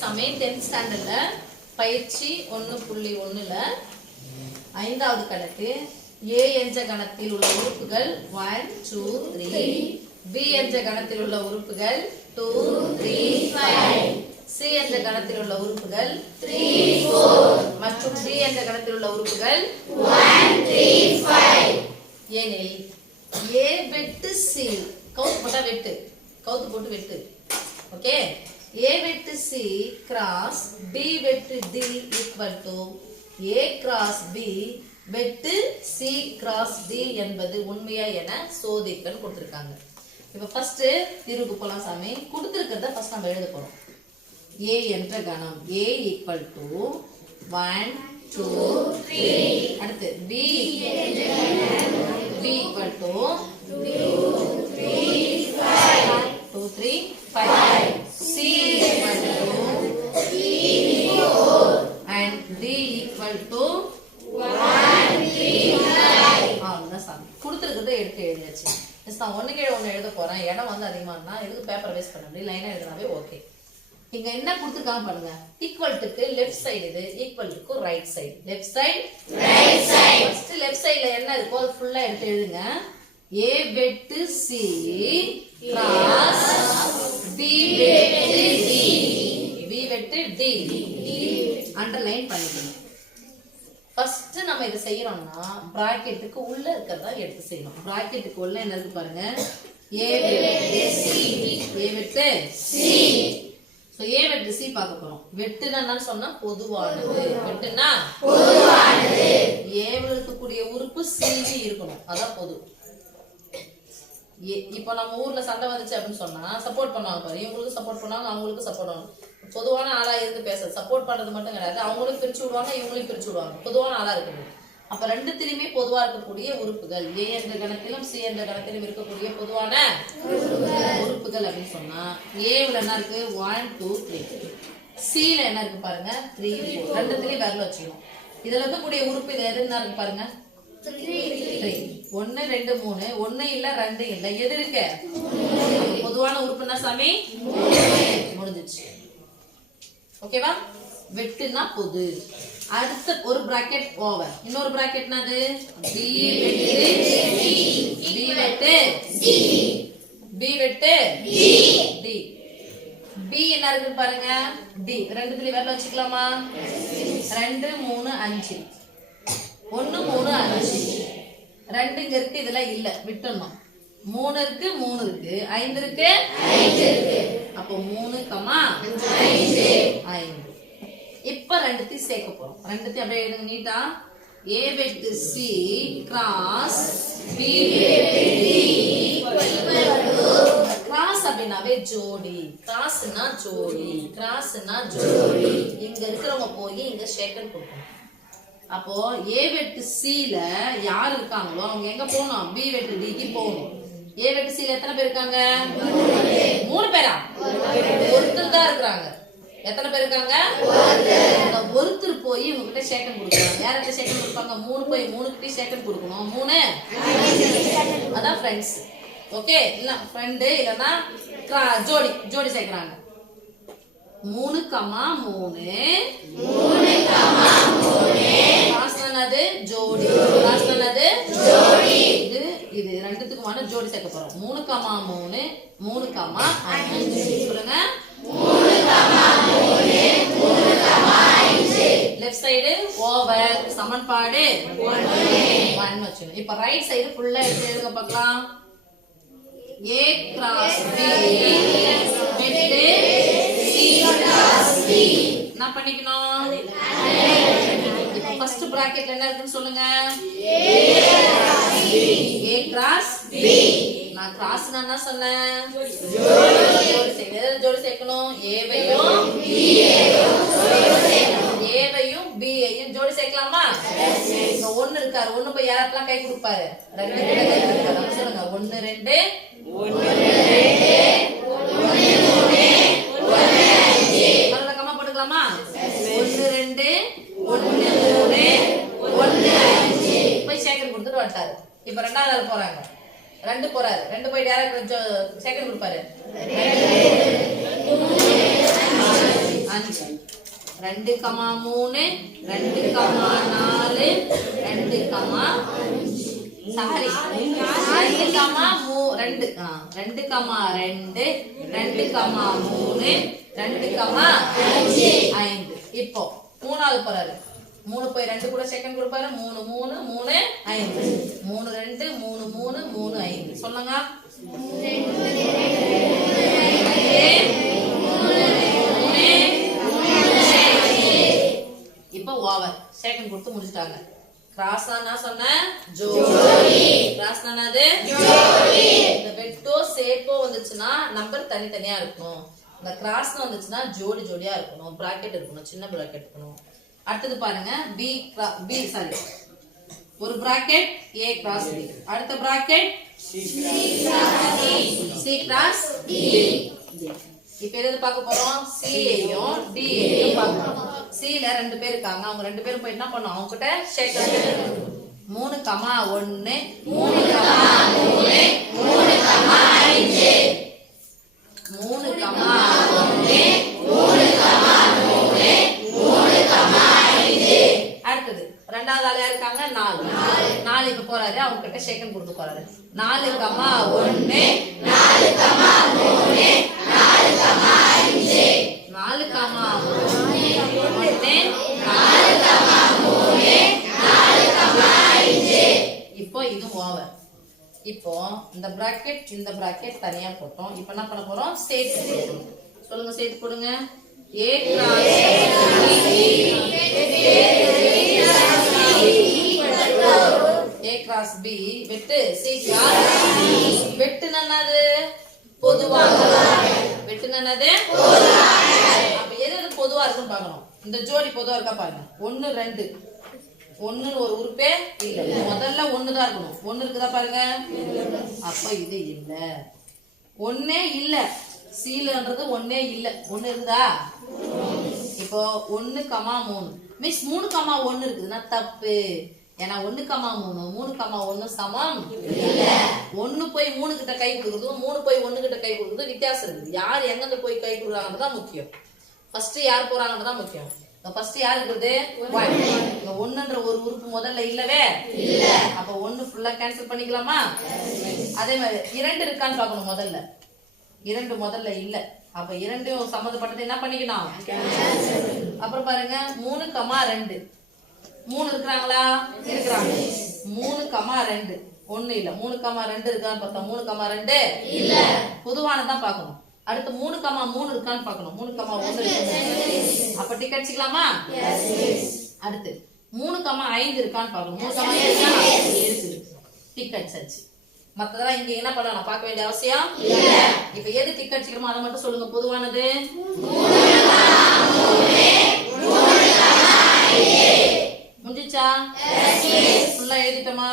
சாமி 10th ஸ்டாண்டர்ட்ல பயிற்சி 1.1ல 5வது கணக்கு A என்ற கணத்தில் உள்ள உறுப்புகள் 1 2 3 B என்ற கணத்தில் உள்ள உறுப்புகள் 2 3 5 C என்ற கணத்தில் உள்ள உறுப்புகள் 3 4 மற்றும் D என்ற கணத்தில் உள்ள உறுப்புகள் 1 3 5 எனில் A வெட்டு C கவுத்து போட்டா வெட்டு கவுத்து போட்டு வெட்டு ஓகே A வெட்டு C cross B வெட்டு D equal to A cross B வெட்டு C cross D என்பது உண்மையா என சோதிக்கன்னு கொடுத்திருக்காங்க. இப்போ ஃபர்ஸ்ட் தீர்வுக்கு போலாம் சாமி. கொடுத்திருக்கிறத ஃபர்ஸ்ட் நம்ம எழுத போறோம். A என்ற கணம் A equal to 1 2 3 அடுத்து B equal to 2 3 5 2 3 5 C equal to 3 4 and D equal to 1 3 5 அவ்வளவுதான் சாமி. கொடுத்திருக்கிறத எடுத்து எழுதியாச்சு. நான் ஒண்ணு கீழே ஒண்ணு எழுத போறேன். இடம் வந்து அதிகமா இருந்தா எதுக்கு பேப்பர் வேஸ்ட் பண்ண முடியும், லைனா எழுதினாவே ஓகே. இங்க என்ன கொடுத்திருக்காங்க பாருங்க. ஈக்குவல் டுக்கு லெஃப்ட் சைடு இது, ஈக்குவல் டுக்கு right side. Left side right side. First left சைடுல என்ன இருக்கோ அது ஃபுல்லா எடுத்து எழுதுங்க. A வெட்டு C cross B வெட்டு D B வெட்டு D அண்டர்லைன் பண்ணிக்கணும். ஃபர்ஸ்ட் நம்ம இத செய்யறோம்னா பிராக்கெட்டுக்கு உள்ள இருக்கறத எடுத்து செய்யணும். பிராக்கெட்டுக்கு உள்ள என்ன இருக்கு பாருங்க. A வெட்டு C A வெட்டு C சோ A வெட்டு C பார்க்க போறோம். வெட்டுனா என்னன்னு சொன்னா பொதுவானது. வெட்டுனா பொதுவானது. A ல இருக்கக்கூடிய உறுப்பு C இருக்கணும். அதான் பொது. இப்போ நம்ம ஊர்ல சண்டை வந்துச்சு அப்படின்னு சொன்னா சப்போர்ட் பண்ணுவாங்க பாரு. இவங்களுக்கு சப்போர்ட் பண்ணுவாங்க, அவங்களுக்கு சப்போர்ட் பண்ணுவாங்க. பொதுவான ஆளா இருந்து பேச சப்போர்ட் பண்றது மட்டும் கிடையாது. அவங்களும் பிரிச்சு விடுவாங்க, இவங்களையும் பிரிச்சு விடுவாங்க. பொதுவான ஆளா இருக்குது. அப்ப ரெண்டுத்திலுமே பொதுவா இருக்கக்கூடிய உறுப்புகள் A என்ற கணத்திலும் C என்ற கணத்திலும் இருக்கக்கூடிய பொதுவான உறுப்புகள் அப்படின்னு சொன்னா Aல என்ன இருக்கு 1 2 3 Cல என்ன இருக்கு பாருங்க 3 4 ரெண்டுத்திலயும் விரல் வச்சுக்கணும். இதுல இருக்கக்கூடிய உறுப்பு இது எதுன்னா இருக்கு பாருங்க 3 1 2 3 1 இல்ல 2 இல்ல எது இருக்கு பொதுவான உறுப்புனா சாமி முடிஞ்சிச்சு. ஓகேவா? வெட்டுனா பொது. அடுத்த ஒரு பிராக்கெட் ஓவர். இன்னொரு பிராக்கெட் என்னது B வெட்டு D B வெட்டு D B வெட்டு D B என்ன இருக்கு பாருங்க D ரெண்டுத்துலயும் விரல் வச்சுக்கலாமா 2 3 5 1 3 5 2 இங்க இருக்கு, இதுல இல்ல விட்டுறணும். 3 இருக்கு 3 இருக்கு 5 இருக்கு 5 இருக்கு. அப்போ 3 5 இப்ப ரெண்டுத்தையும் சேர்க்க போறோம். ரெண்டுத்தையும் அப்படியே எழுதுங்க நீட்டா. A வெட்டு C cross B வெட்டு D cross அப்படினாவே ஜோடி. கிராஸ்னா ஜோடி, கிராஸ்னா ஜோடி. இங்க இருக்கிறவங்க போய் இங்க ஷேக்கன் கொடுக்கணும். அப்போ A வெட்டு C ல யார் இருக்காங்களோ அவங்க எங்க போகணும் B வெட்டு D க்கு போகணும். A வெட்டு C ல எத்தனை பேர் இருக்காங்க 3 பேரா ஒருத்தர் தான் இருக்காங்க. எத்தனை பேர் இருக்காங்க ஒருத்தர் போய் உங்க கிட்ட ஷேக்கன் கொடுக்கணும். யார்கிட்ட ஷேக்கன் கொடுப்பாங்க 3 போய் 3 கிட்ட ஷேக்கன் கொடுக்கணும். 3 அதான் ஃப்ரெண்ட்ஸ். ஓகே இல்ல ஃப்ரெண்ட் இல்லனா ஜோடி ஜோடி சேர்க்கறாங்க. 3 கிராஸ்னது ஜோடி. கிராஸ்னது ஜோடி. இது ரெண்டுத்துக்குமான ஜோடி சேர்க்க போறோம். 3 3 3 5 சொல்லுங்க 3 3 5 லெஃப்ட் சைடு ஓவர் சமன்பாடு 1 வச்சுக்கணும். இப்ப ரைட் சைடு ஃபுல்லா எடுத்து எழுதுங்க பார்க்கலாம். A cross B வெட்டு C cross D என்ன பண்ணிக்கணும். இப்போ ஃபர்ஸ்ட் பிராக்கெட்ல என்ன இருக்குன்னு சொல்லுங்க. A cross B நான் கிராஸ்னா என்ன சொன்னேன் ஜோடி சேர்க்கணும். A வையும் B ஐயும் B ஐயும் ஜோடி சேர்க்கலாமா? இங்க 1 இருக்காரு. 1 போய் யாரெல்லாம் கை கொடுப்பாரு 2 கிட்ட கை கொடுப்பாரு. சொல்லுங்க 1 2 1 2 1 3 1 5 மறந்த கம்மா போட்டுக்கலாமா? 1 2 1 3 1 5 போய் ஷேக்கன் கொடுத்துட்டு வந்துட்டாரு. இப்ப ரெண்டாவது ஆள் போறாங்க. 2 போறாரு. 2 போய் டைரக்ட் ஷேக்கன் கொடுப்பாரு. 5 2, 3 2, 4 2, சாரி 2, 2 2, 2, 2, 3 2, 5 இப்போ மூணாவது போறாரு 3 போய் 2 கூட செகண்ட் கொடுப்பாரு 3 3 3 5 3 2 3 3 3 5 சொல்லுங்க இப்போ ஓவர் செகண்ட் கொடுத்து முடிச்சிட்டாங்க கிராஸ் நான் சொன்னேன் ஜோடி கிராஸ் என்னது ஜோடி இந்த வெட்டோ சேப்போ வந்துச்சுன்னா நம்பர் தனித்தனியா இருக்கணும் இந்த கிராஸ் வந்துச்சுன்னா ஜோடி ஜோடியா இருக்கணும் பிராக்கெட் இருக்கணும் சின்ன பிராக்கெட் இருக்கணும் அடுத்து பாருங்க பி சாரி ஒரு பிராக்கெட் a கிராஸ் b அடுத்த பிராக்கெட் c கிராஸ் d இப்போ எது பார்க்க போறோம் c ஐயும் d ஐயும் பார்க்க போறோம் c ல ரெண்டு பேர் இருக்காங்க அவங்க ரெண்டு பேரும் போய் என்ன பண்ணோம் அவங்க கிட்ட ஷேக் பண்ணணும் 3, 1 3, 3, 3, 5 3, 1 3, 3, 5 அடுத்தது ரெண்டாவது ஆளா இருக்காங்க 4 இப்ப போறாரு அவங்க கிட்ட ஷேக்கன் கொடுத்து போறாரு 4, 1 4, 3 4, 5 4, 5 இப்போ இது ஓவர் இப்போ இந்த பிராக்கெட் தனியா போட்டோம் இப்போ என்ன பண்ண போறோம் சேர்த்து சொல்லுங்க சேர்த்து போடுங்க a கிராஸ் b வெட்டு c கிராஸ் வெட்டு என்னது பொதுவாக வெட்டு என்னது அப்ப எது பொதுவா இருக்குன்னு பார்க்கணும் இந்த ஜோடி பொதுவா இருக்கா பாருங்க 1 2 1 ஒரு உறுப்பே இல்ல முதல்ல 1 தான் இருக்கணும் 1 இருக்குதா பாருங்க அப்ப இது இல்ல ஒண்ணே இல்ல சீலன்றது ஒண்ணே இல்ல 1 இருக்குதா இப்போ 1, 3 மிஸ் 3, 1 இருக்குதுன்னா தப்பு ஏன்னா 1, 3 3, 1 சமம் இல்ல 1 போய் 3 கிட்ட கை கொடுக்குறதும் 3 போய் 1 கிட்ட கை கொடுக்குறதும் வித்தியாசம் இருக்குது யார் எங்க போய் கை கொடுக்குறாங்கன்னு தான் முக்கியம் ஃபர்ஸ்ட் யார் போறாங்கன்னு தான் முக்கியம் ஃபர்ஸ்ட் யார் இருக்குது 1 1ன்ற ஒரு உறுப்பு முதல்ல இல்லவே இல்ல அப்ப 1 ஃபுல்லா கேன்சல் பண்ணிக்கலாமா அதே மாதிரி 2 இருக்கான்னு பார்க்கணும் முதல்ல 2 முதல்ல இல்ல அப்ப 2 சம்பந்தப்பட்டது என்ன பண்ணிக்கணும் அப்புறம் பாருங்க 3, 2 3 இருக்காங்களா இருக்கிறாங்க 3, 2 1 இல்ல 3, 2 இருக்கான்னு பார்த்தா 3, 2 இல்ல பொதுவானதான் பார்க்கணும் அடுத்து 3, 3 இருக்கான்னு பார்க்கணும் 3, 1 இருக்கு அப்ப டிக் அடிச்சுக்கலாமா அடுத்து 3, 5 இருக்கான்னு பார்க்கணும் 3, 5 இருக்கா இருக்குது டிக் அடிச்சாச்சு மத்ததெல்லாம் இங்க என்ன பண்ணணும் பார்க்க வேண்டிய அவசியம் இல்ல இப்போ எது டிக் அடிச்சுக்கிறோமோ அதை மட்டும் சொல்லுங்க பொதுவானது 3, 5 முடிஞ்சுச்சா ஃபுல்லா எழுதிட்டோமா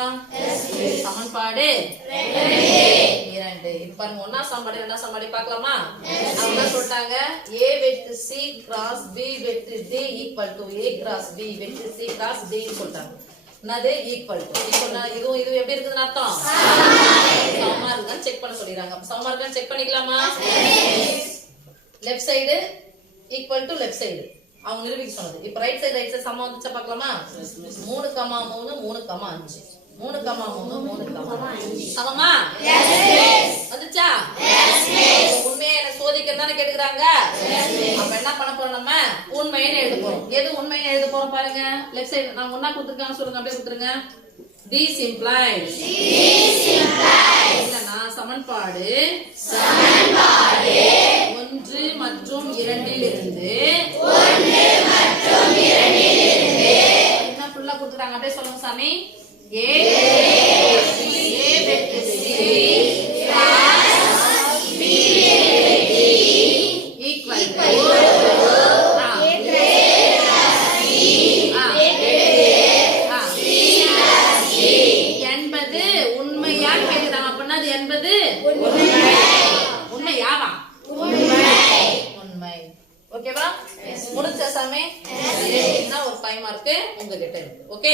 சமன்பாடு 2 இப்ப பாருங்க ஒண்ணா சமன்பாடு ரெண்டாம் சமன்பாடு பார்க்கலாமா அவங்க சொல்லிட்டாங்க a வெட்டு c கிராஸ் b வெட்டு d equal to a cross b வெட்டு c கிராஸ் d ன்னு சொல்லிட்டாங்க என்னது ஈக்குவல் டு இது எப்படி இருக்குதுன்னு அர்த்தம் சமமா இருக்குன்னு செக் பண்ண சொல்லிடுறாங்க அப்ப சமமா இருக்கான்னு செக் பண்ணிக்கலாமா left side equal to left side அவங்க நிரூபிக்க சொன்னது இப்ப ரைட் சைடு சமம் வந்துச்சா பார்க்கலாமா 3, 3 3, 5 3, 3 3, 5 சமமா வந்துச்சா உண்மையை என்ன சோதிக்கிறதானே கேட்டுக்கிறாங்க அப்ப என்ன பண்ண போறோம் நம்ம உண்மையை எழுத போறோம் எது உண்மையை எழுத போறோம் பாருங்க லெஃப்ட் சைடு நான் ஒண்ணா கொடுத்துருக்காங்க சொல்லுங்க அப்படியே கொடுத்துருங்க This implies இல்லனா சமன்பாடு 1 மற்றும் 2 இலிருந்து என்ன ஃபுல்லா கொடுத்துறாங்க அப்படியே சொல்லுங்க சாமி A வெட்டு C கிராஸ் B வெட்டு D ஈக்குவல் டு ஓகேவா முடிச்ச சாமி ஒரு 5 மார்க் உங்ககிட்ட இருக்கு ஓகே